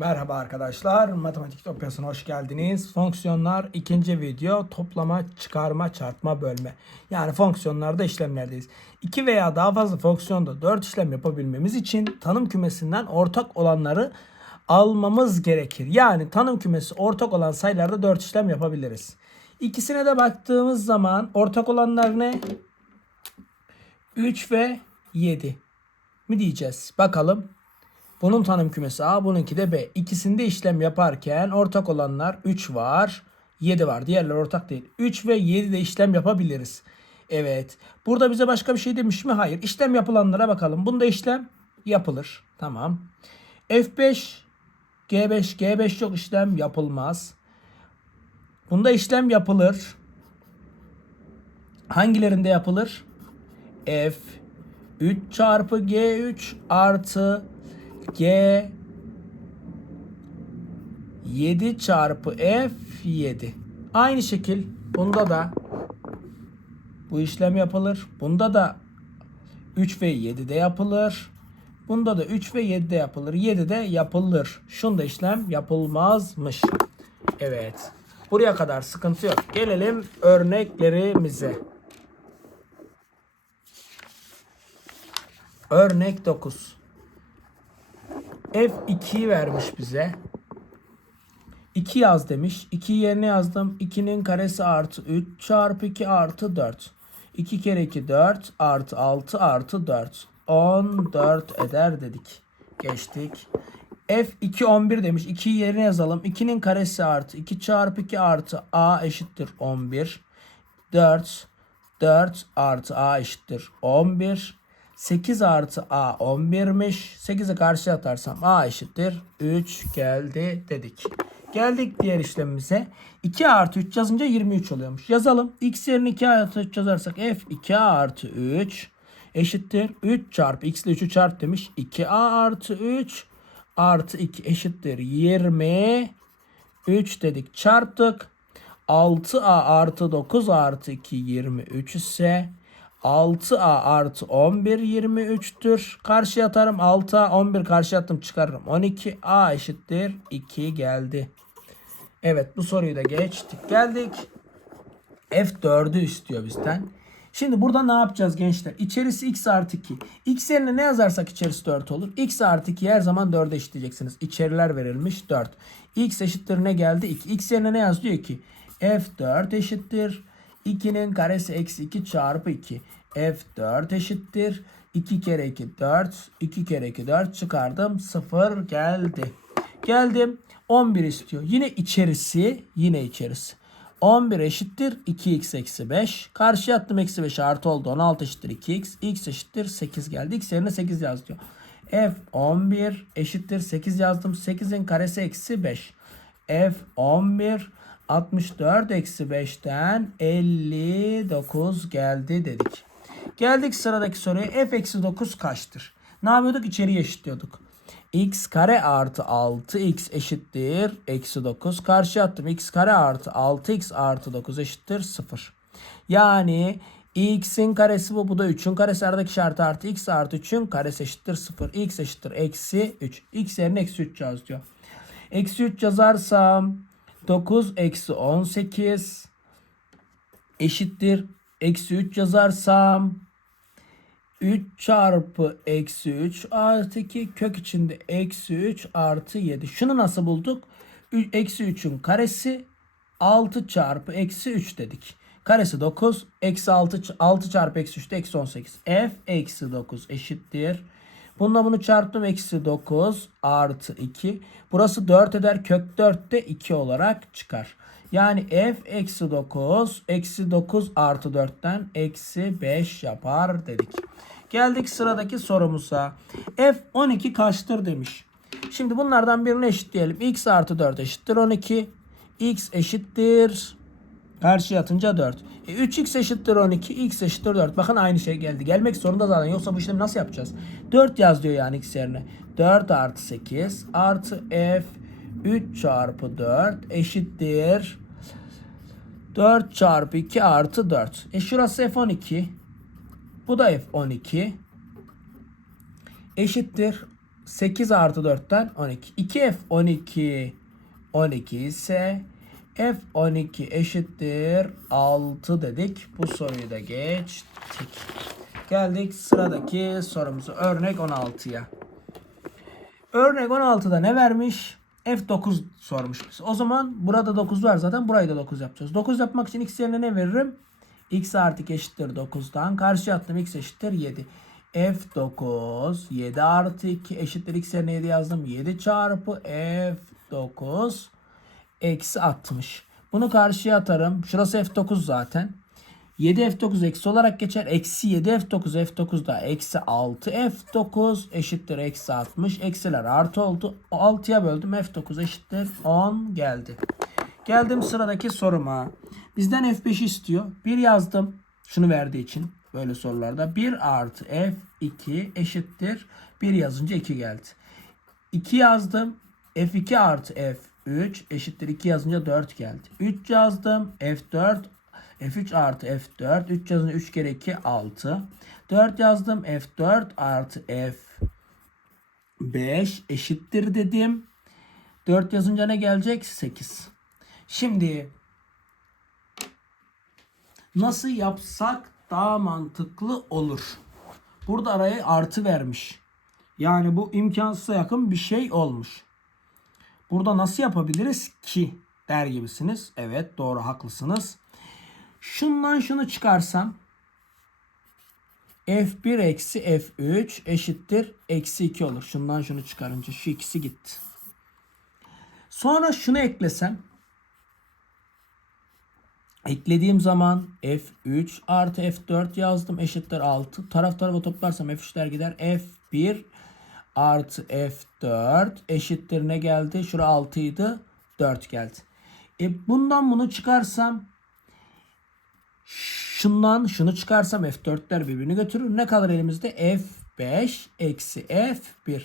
Merhaba arkadaşlar, Matematik Topyası'na hoş geldiniz. Fonksiyonlar ikinci video toplama, çıkarma, çarpma, bölme. Yani fonksiyonlarda işlemlerdeyiz. İki veya daha fazla fonksiyonda dört işlem yapabilmemiz için tanım kümesinden ortak olanları almamız gerekir. Yani tanım kümesi ortak olan sayılarda dört işlem yapabiliriz. İkisine de baktığımız zaman ortak olanlar ne? 3 ve 7 mi diyeceğiz? Bakalım. Bunun tanım kümesi A, bununki de B. İkisinde işlem yaparken ortak olanlar 3 var, 7 var. Diğerler ortak değil. 3 ve 7 de işlem yapabiliriz. Evet. Burada bize başka bir şey demiş mi? Hayır. İşlem yapılanlara bakalım. Bunda işlem yapılır. Tamam. F5, G5, G5 yok işlem yapılmaz. Bunda işlem yapılır. Hangilerinde yapılır? F 3 çarpı G3 artı G 7 çarpı F 7. Aynı şekil bunda da bu işlem yapılır. Bunda da 3 ve 7 de yapılır. Bunda da 3 ve 7 de yapılır. 7 de yapılır. Şunda işlem yapılmazmış. Evet. Buraya kadar sıkıntı yok. Gelelim örneklerimize. Örnek 9. F2'yi vermiş bize. 2 yaz demiş. 2 yerine yazdım. 2'nin karesi artı 3 çarpı 2 artı 4. 2 kere 2 4 artı 6 artı 4. 14 eder dedik. Geçtik. F2 11 demiş. 2'yi yerine yazalım. 2'nin karesi artı 2 çarpı 2 artı A eşittir 11. 4 4 artı A eşittir 11. 8 artı A 11'miş. 8'i karşıya atarsam A eşittir 3 geldi dedik. Geldik diğer işlemimize. 2 artı 3 yazınca 23 oluyormuş. Yazalım. X yerine 2 artı 3 yazarsak F 2A artı 3 eşittir 3 çarpı X ile 3'ü çarp demiş. 2A artı 3 artı 2 eşittir 20 3 dedik çarptık. 6A artı 9 artı 2 23 ise 6A artı 11 23'tür. Karşıya atarım 6A 11 karşıya attım çıkarırım. 12A eşittir 2 geldi. Evet bu soruyu da geçtik. Geldik. F4'ü istiyor bizden. Şimdi burada ne yapacağız gençler? İçerisi x artı 2. X yerine ne yazarsak içerisi 4 olur. x artı 2 her zaman 4'e eşitleyeceksiniz. İçeriler verilmiş 4. x eşittir ne geldi? 2. x yerine ne yaz diyor ki? F4 eşittir. 2'nin karesi eksi 2 çarpı 2. F4 eşittir. 2 kere 2 4. 2 kere 2 4 çıkardım. 0 geldi. Geldim. 11 istiyor. Yine içerisi. Yine içerisi. 11 eşittir 2x eksi 5. Karşıya attım eksi 5 artı oldu. 16 eşittir 2x. x eşittir 8 geldi. x yerine 8 yaz diyor. F 11 eşittir 8 yazdım. 8'in karesi eksi 5. F 11 64 eksi 5'ten 59 geldi dedik. Geldik sıradaki soruya. F eksi 9 kaçtır? Ne yapıyorduk? İçeriye eşitliyorduk. x kare artı 6x eşittir. Eksi 9. Karşı attım. x kare artı 6x artı 9 eşittir 0. Yani x'in karesi bu. Bu da 3'ün karesi. Aradaki şart artı x artı 3'ün karesi eşittir 0. x eşittir eksi 3. x yerine eksi 3 yaz diyor. Eksi 3 yazarsam 9 eksi 18 eşittir. Eksi 3 yazarsam 3 çarpı eksi 3 artı 2 kök içinde eksi 3 artı 7. Şunu nasıl bulduk? Eksi 3'ün karesi 6 çarpı eksi 3 dedik. Karesi 9. Eksi 6, 6 çarpı eksi 3 de eksi 18. F eksi 9 eşittir. Bununla bunu çarptım. Eksi 9 artı 2. Burası 4 eder. Kök 4 de 2 olarak çıkar. Yani f eksi 9 eksi 9 artı 4'ten eksi 5 yapar dedik. Geldik sıradaki sorumuza. F 12 kaçtır demiş. Şimdi bunlardan birini eşitleyelim. x artı 4 eşittir 12. x eşittir. Karşıya atınca 4. E, 3x eşittir 12. x eşittir 4. Bakın aynı şey geldi. Gelmek zorunda zaten. Yoksa bu işlemi nasıl yapacağız? 4 yaz diyor yani x yerine. 4 artı 8 artı f 3 çarpı 4 eşittir. 4 çarpı 2 artı 4. E şurası f12. Bu da f12. Eşittir. 8 artı 4'ten 12. 2F 12 12 ise F12 eşittir 6 dedik. Bu soruyu da geçtik. Geldik sıradaki sorumuza. Örnek 16'ya. Örnek 16'da ne vermiş? F9 sormuş bize. O zaman burada 9 var zaten. Burayı da 9 yapacağız. 9 yapmak için x yerine ne veririm? x artı eşittir 9'dan. Karşı attım x eşittir 7. F9 7 artı 2 eşittir x yerine 7 yazdım. 7 çarpı F9 eksi 60. Bunu karşıya atarım. Şurası F9 zaten. 7 F9 eksi olarak geçer. Eksi 7 F9 F9 da eksi 6 F9 eşittir eksi 60. Eksiler artı oldu. O 6'ya böldüm. F9 eşittir 10 geldi. Geldim sıradaki soruma. Bizden F5 istiyor. 1 yazdım. Şunu verdiği için böyle sorularda. 1 artı F2 eşittir. 1 yazınca 2 geldi. 2 yazdım. F2 artı F3 eşittir 2 yazınca 4 geldi. 3 yazdım. F4 F3 artı F4 3 yazınca 3 kere 2 6. 4 yazdım. F4 artı F5 eşittir dedim. 4 yazınca ne gelecek? 8. Şimdi nasıl yapsak daha mantıklı olur? Burada araya artı vermiş. Yani bu imkansıza yakın bir şey olmuş. Burada nasıl yapabiliriz ki der gibisiniz. Evet doğru haklısınız. Şundan şunu çıkarsam F1 eksi F3 eşittir eksi 2 olur. Şundan şunu çıkarınca şu ikisi gitti. Sonra şunu eklesem eklediğim zaman F3 artı F4 yazdım eşittir 6. Taraf tarafa toplarsam F3'ler gider. F1 artı F4 eşittir ne geldi? Şura 6 idi. 4 geldi. E bundan bunu çıkarsam şundan şunu çıkarsam F4'ler birbirini götürür. Ne kalır elimizde? F5 eksi F1.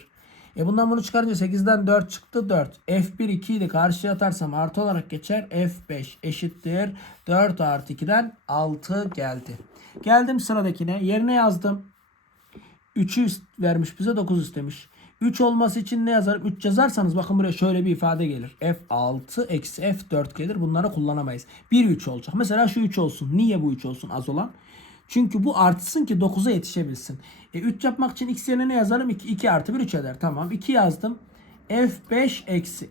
E bundan bunu çıkarınca 8'den 4 çıktı 4. F1 2 idi karşıya atarsam artı olarak geçer. F5 eşittir. 4 artı 2'den 6 geldi. Geldim sıradakine. Yerine yazdım. 3'ü vermiş bize 9 istemiş. 3 olması için ne yazarım? 3 yazarsanız bakın buraya şöyle bir ifade gelir. F6 eksi F4 gelir. Bunları kullanamayız. 1 3 olacak. Mesela şu 3 olsun. Niye bu 3 olsun az olan? Çünkü bu artsın ki 9'a yetişebilsin. E 3 yapmak için x yerine ne yazarım? 2, 2 artı 1 3 eder. Tamam. 2 yazdım. F5 eksi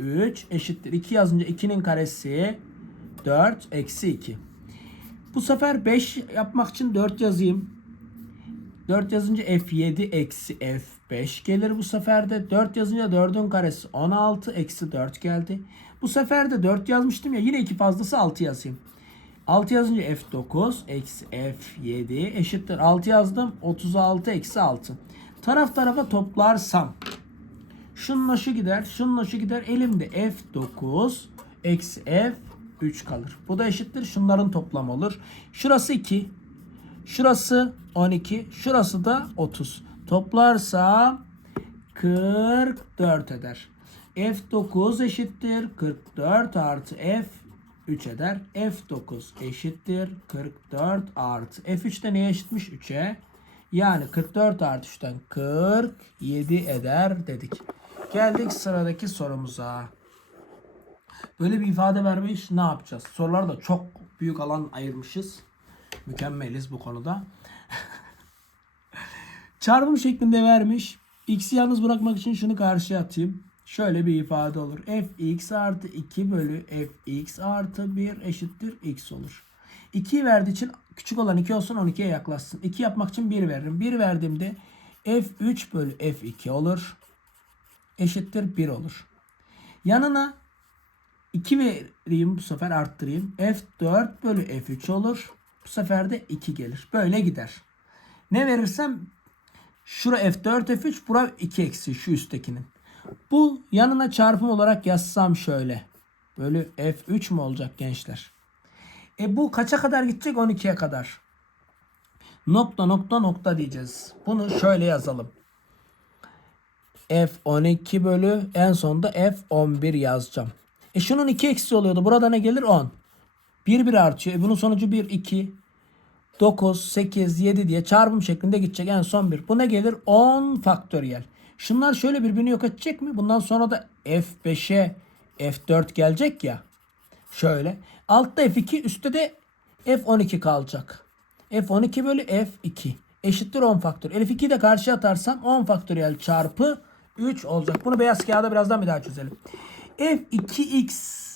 F3 eşittir. 2 yazınca 2'nin karesi 4 eksi 2. Bu sefer 5 yapmak için 4 yazayım. 4 yazınca F7 eksi F5 gelir bu sefer de. 4 yazınca 4'ün karesi 16 eksi 4 geldi. Bu sefer de 4 yazmıştım ya yine 2 fazlası 6 yazayım. 6 yazınca F9 eksi F7 eşittir. 6 yazdım 36 eksi 6. Taraf tarafa toplarsam şununla şu gider şununla şu gider elimde F9 eksi F3 kalır. Bu da eşittir şunların toplamı olur. Şurası 2 Şurası 12. Şurası da 30. Toplarsa 44 eder. F9 eşittir 44 artı F3 eder. F9 eşittir 44 artı F3 de neye eşitmiş? 3'e. Yani 44 artı 3'ten 47 eder dedik. Geldik sıradaki sorumuza. Böyle bir ifade vermiş ne yapacağız? Sorularda çok büyük alan ayırmışız. Mükemmeliz bu konuda. Çarpım şeklinde vermiş. X'i yalnız bırakmak için şunu karşıya atayım. Şöyle bir ifade olur. fx artı 2 bölü fx artı 1 eşittir x olur. 2'yi verdiği için küçük olan 2 olsun 12'ye yaklaşsın. 2 yapmak için 1 veririm. 1 verdiğimde f3 bölü f2 olur. Eşittir 1 olur. Yanına 2 vereyim bu sefer arttırayım. f4 bölü f3 olur. Bu sefer de 2 gelir. Böyle gider. Ne verirsem şura F4 F3 bura 2 eksi şu üsttekinin. Bu yanına çarpım olarak yazsam şöyle. Bölü F3 mü olacak gençler? E bu kaça kadar gidecek? 12'ye kadar. Nokta nokta nokta diyeceğiz. Bunu şöyle yazalım. F12 bölü en sonunda F11 yazacağım. E şunun 2 eksi oluyordu. Burada ne gelir? 10. 1 1 artıyor. E bunun sonucu 1 2 9 8 7 diye çarpım şeklinde gidecek en son 1. Bu ne gelir? 10 faktöriyel. Şunlar şöyle birbirini yok edecek mi? Bundan sonra da F5'e F4 gelecek ya. Şöyle. Altta F2 üstte de F12 kalacak. F12 bölü F2 eşittir 10 faktöriyel. F2'yi de karşıya atarsam 10 faktöriyel çarpı 3 olacak. Bunu beyaz kağıda birazdan bir daha çözelim. F2x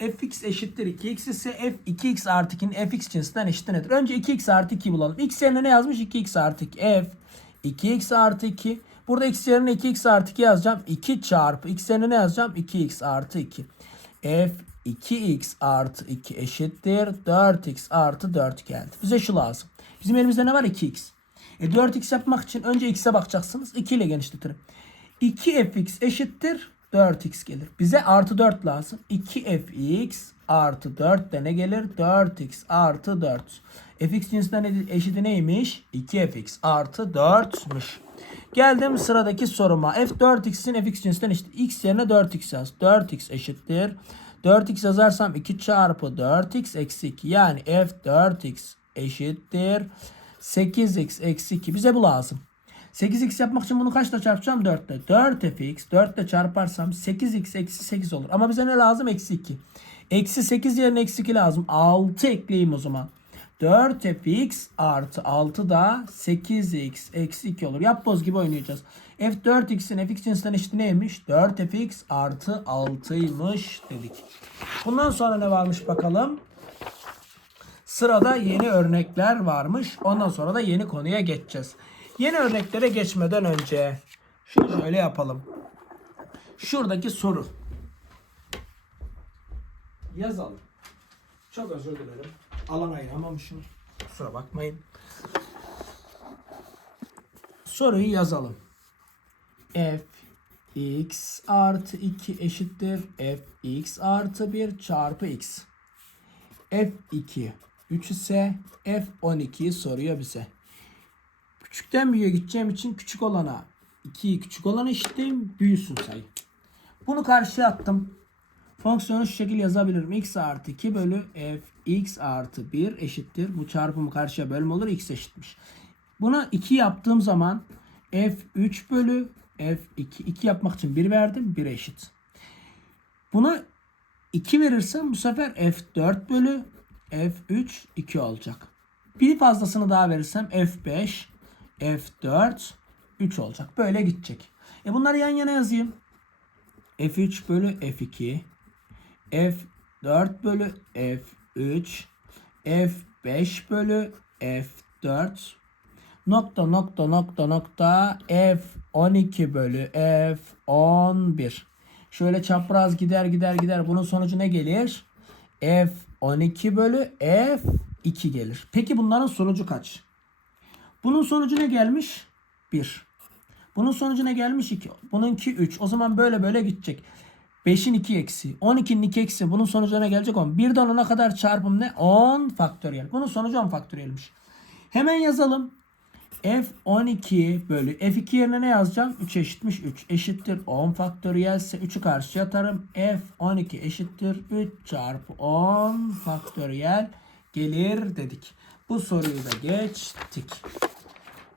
fx eşittir 2x ise f2x artı 2'nin fx cinsinden eşittir nedir? Önce 2x artı 2 bulalım. x yerine ne yazmış? 2x artı 2 f 2x artı 2 Burada x yerine 2x artı 2 yazacağım. 2 çarpı x yerine ne yazacağım? 2x artı 2. F 2x artı 2 eşittir 4x artı 4 geldi. Bize şu lazım. Bizim elimizde ne var? 2x. E 4x yapmak için önce x'e bakacaksınız. 2 ile genişletirim. 2fx eşittir 4x gelir. Bize artı 4 lazım. 2fx artı 4 de ne gelir? 4x artı 4. fx cinsinden eşiti neymiş? 2fx artı 4'müş. Geldim sıradaki soruma. f4x'in fx cinsinden eşit. x yerine 4x yaz. 4x eşittir. 4x yazarsam 2 çarpı 4x eksi 2. Yani f4x eşittir. 8x eksi 2. Bize bu lazım. 8x yapmak için bunu kaçla çarpacağım? 4 ile. 4fx 4 ile çarparsam 8x eksi 8 olur. Ama bize ne lazım? Eksi 2. Eksi 8 yerine eksi 2 lazım. 6 ekleyeyim o zaman. 4fx artı 6 da 8x eksi 2 olur. Yapboz gibi oynayacağız. f4x'in fx cinsinden eşit neymiş? 4fx artı 6'ymış dedik. Bundan sonra ne varmış bakalım. Sırada yeni örnekler varmış. Ondan sonra da yeni konuya geçeceğiz. Yeni örneklere geçmeden önce şunu şöyle yapalım. Şuradaki soru. Yazalım. Çok özür dilerim. Alan ayıramamışım. Kusura bakmayın. Soruyu yazalım. f x artı 2 eşittir f x artı 1 çarpı x. f2 3 ise f12'yi soruyor bize. Küçükten büyüğe gideceğim için küçük olana 2'yi küçük olana eşittim. Büyüsün sayı. Bunu karşıya attım. Fonksiyonu şu şekilde yazabilirim. x artı 2 bölü f x artı 1 eşittir. Bu çarpımı karşıya bölme olur. x eşitmiş. Buna 2 yaptığım zaman f3 bölü f2. 2 yapmak için 1 verdim. 1 eşit. Buna 2 verirsem bu sefer f4 bölü f3 2 olacak. Bir fazlasını daha verirsem f5 F4 3 olacak. Böyle gidecek. E bunları yan yana yazayım. F3 bölü F2 F4 bölü F3 F5 bölü F4 nokta nokta nokta nokta F12 bölü F11 Şöyle çapraz gider gider gider. Bunun sonucu ne gelir? F12 bölü F2 gelir. Peki bunların sonucu kaç? Bunun sonucu ne gelmiş 1 bunun sonucu ne gelmiş 2 bununki 3 o zaman böyle böyle gidecek 5'in 2 eksi. 12'nin 2 eksi. Bunun sonucu ne gelecek 10. 1'den 10'a kadar çarpım ne? 10 faktöriyel. Bunun sonucu 10 faktöriyelmiş. Hemen yazalım. F12 bölü F2 yerine ne yazacağım? 3 eşitmiş 3. Eşittir 10 faktöriyelse 3'ü karşıya atarım. F12 eşittir 3 çarpı 10 faktöriyel gelir dedik. Bu soruyu da geçtik.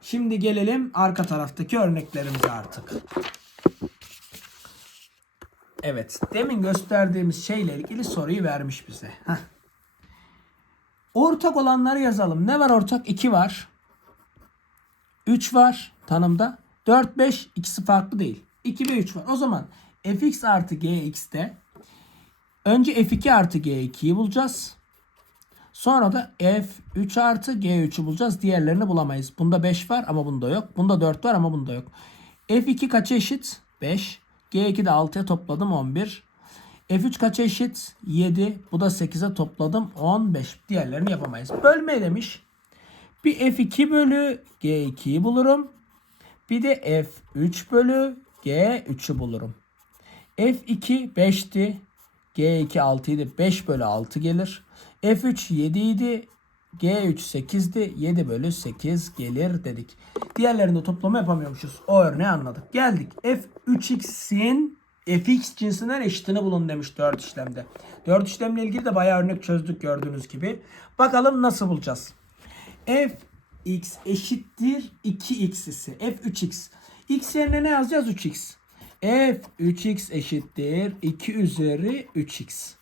Şimdi gelelim arka taraftaki örneklerimize artık. Evet. Demin gösterdiğimiz şeyle ilgili soruyu vermiş bize. Heh. Ortak olanları yazalım. Ne var ortak? 2 var. 3 var tanımda. 4, 5 ikisi farklı değil. 2 ve 3 var. O zaman fx artı gx'te önce f2 artı g2'yi bulacağız. Sonra da f3 artı g3'ü bulacağız. Diğerlerini bulamayız. Bunda 5 var ama bunda yok. Bunda 4 var ama bunda yok. f2 kaça eşit? 5. G2 de 6'ya topladım 11. F3 kaça eşit? 7. Bu da 8'e topladım 15. Diğerlerini yapamayız. Bölme demiş. Bir F2 bölü G2'yi bulurum. Bir de F3 bölü G3'ü bulurum. F2 5'ti. G2 6 idi. 5 bölü 6 gelir. F3 7 idi. G3 8'di. 7 bölü 8 gelir dedik. Diğerlerinde toplama yapamıyormuşuz. O örneği anladık. Geldik. F3x'in fx cinsinden eşitini bulun demiş 4 işlemde. 4 işlemle ilgili de bayağı örnek çözdük gördüğünüz gibi. Bakalım nasıl bulacağız. fx eşittir 2x ise f3x X yerine ne yazacağız? 3x. F 3x eşittir 2 üzeri 3x.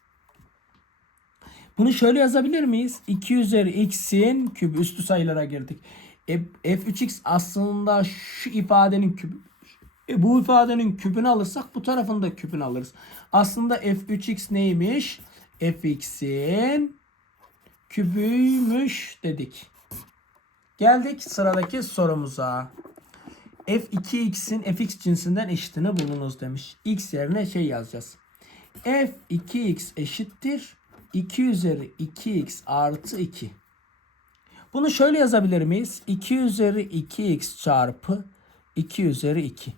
Bunu şöyle yazabilir miyiz? 2 üzeri x'in kübü üstü sayılara girdik. E, f3x aslında şu ifadenin kübü. E, bu ifadenin küpünü alırsak bu tarafın da küpünü alırız. Aslında f3x neymiş? fx'in kübüymüş dedik. Geldik sıradaki sorumuza. f2x'in fx cinsinden eşitini bulunuz demiş. x yerine şey yazacağız. f2x eşittir 2 üzeri 2x artı 2. Bunu şöyle yazabilir miyiz? 2 üzeri 2x çarpı 2 üzeri 2.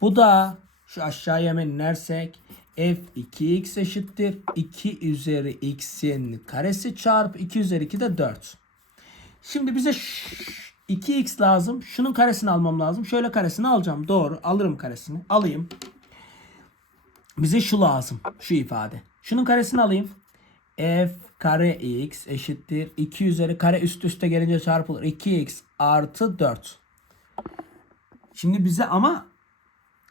Bu da şu aşağıya hemen inersek f2x eşittir 2 üzeri x'in karesi çarpı 2 üzeri 2 de 4. Şimdi bize ş- 2x lazım. Şunun karesini almam lazım. Şöyle karesini alacağım. Doğru. Alırım karesini. Alayım. Bize şu lazım. Şu ifade. Şunun karesini alayım. F kare x eşittir 2 üzeri kare üst üste gelince çarpılır. 2x artı 4. Şimdi bize ama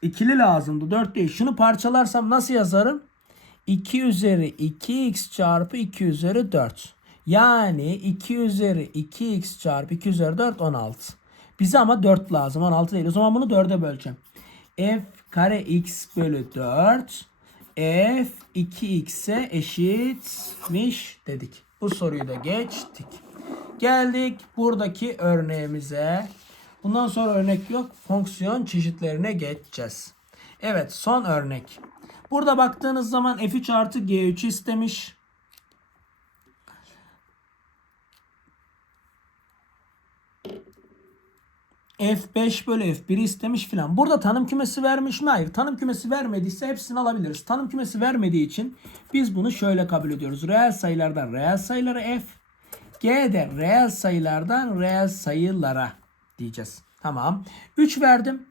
ikili lazımdı. 4 değil. Şunu parçalarsam nasıl yazarım? 2 üzeri 2x çarpı 2 üzeri 4. Yani 2 üzeri 2x çarpı 2 üzeri 4 16. Bize ama 4 lazım 16 değil. O zaman bunu 4'e böleceğim. f kare x bölü 4 f 2x'e eşitmiş dedik. Bu soruyu da geçtik. Geldik buradaki örneğimize. Bundan sonra örnek yok. Fonksiyon çeşitlerine geçeceğiz. Evet son örnek. Burada baktığınız zaman f3 artı g3 istemiş. F5 bölü F1 istemiş filan. Burada tanım kümesi vermiş mi? Hayır. Tanım kümesi vermediyse hepsini alabiliriz. Tanım kümesi vermediği için biz bunu şöyle kabul ediyoruz. Reel sayılardan reel sayılara F. G'de reel sayılardan reel sayılara diyeceğiz. Tamam. 3 verdim.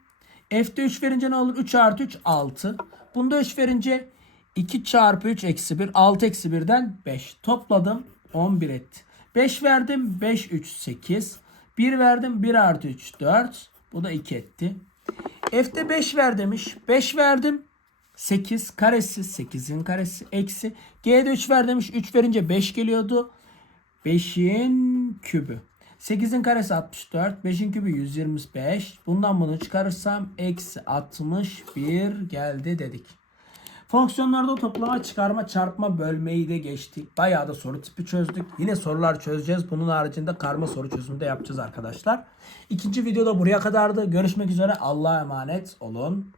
F'de 3 verince ne olur? 3 artı 3 6. Bunda 3 verince 2 çarpı 3 eksi 1. 6 eksi 1'den 5. Topladım 11 etti. 5 verdim 5 3 8. 1 verdim 1 artı 3 4. Bu da 2 etti. F'de 5 ver demiş. 5 verdim. 8 karesi 8'in karesi eksi. G'de 3 ver demiş. 3 verince 5 geliyordu. 5'in kübü. 8'in karesi 64. 5'in kübü 125. Bundan bunu çıkarırsam eksi 61 geldi dedik. Fonksiyonlarda toplama, çıkarma, çarpma, bölmeyi de geçtik. Bayağı da soru tipi çözdük. Yine sorular çözeceğiz. Bunun haricinde karma soru çözümü de yapacağız arkadaşlar. İkinci videoda buraya kadardı. Görüşmek üzere. Allah'a emanet olun.